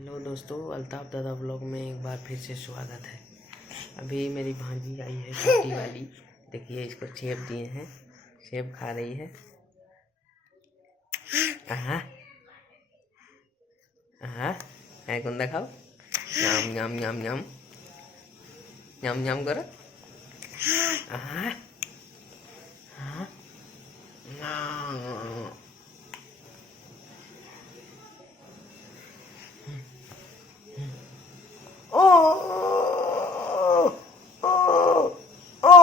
Hello दोस्तों, अल्ताफ दादा blog में एक बार फिर से स्वागत है। अभी मेरी भांजी आई है छोटी वाली। देखिए, इसको सेब दिए हैं, सेब खा रही है। आहा आहा, है गुंदा खाओ। न्याम न्याम न्याम न्याम न्याम न्याम करो। आहा आहा न्याम। ओ ओ ओ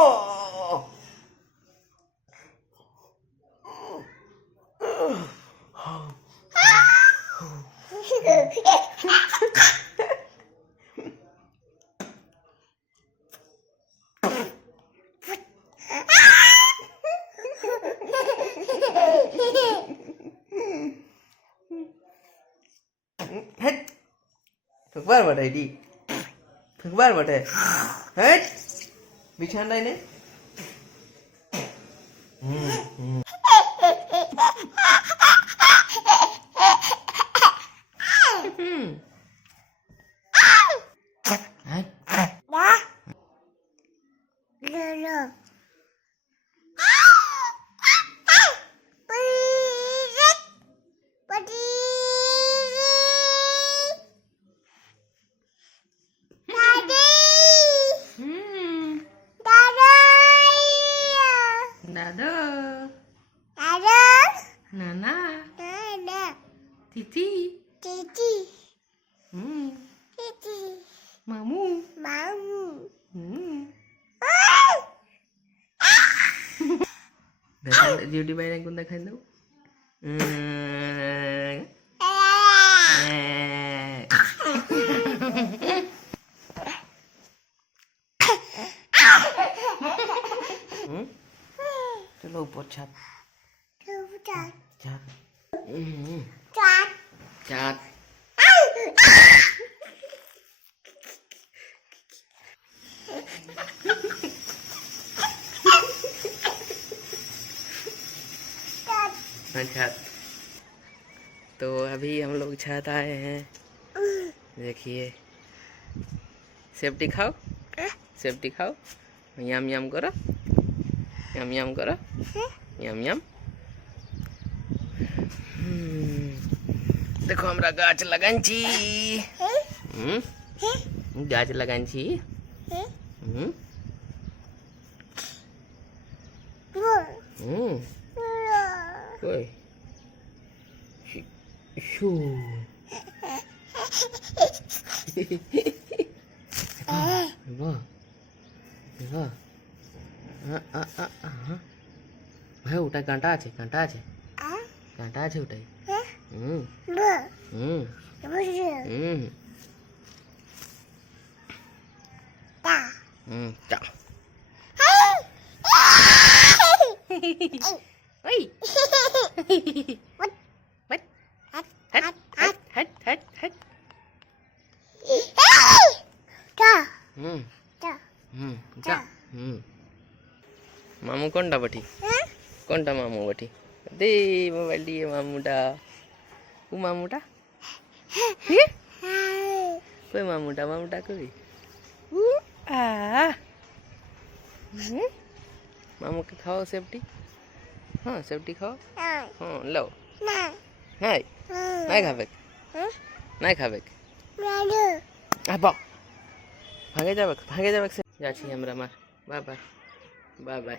Tukbar badai di. Tukbar badai. Hei. Bicara ini. Dado, Nana, Titi, Mamu, Judy bayang gunda खाई दो। चलो ऊपर छत छत छत छत। तो अभी हम लोग छत आए हैं। देखिए, सेफ्टी खाओ, सेफ्टी खाओ। यम यम करो, यम यम करो, यम यम। देखो हमरा गाछ लगान छी। गाछ लगान छी। कोई शू भाई उठाई कांटा আছে কাঁটা আছে কাঁটা আছে উঠাই টা ওই what hट hट hट hट hट टा टा मामू कोनटा बटी कोनटा मामू बटी दे मोबाइल दिए मामूटा वो मामूटा कोई मामूटा मामूटा कोई मामू के खाओ सेफ्टी। हाँ सेफ्टी खाओ। हाँ लो नहीं नहीं खावे नहीं खावे अब भागे जावे से जाछी हमरा मार। Bye bye bye bye.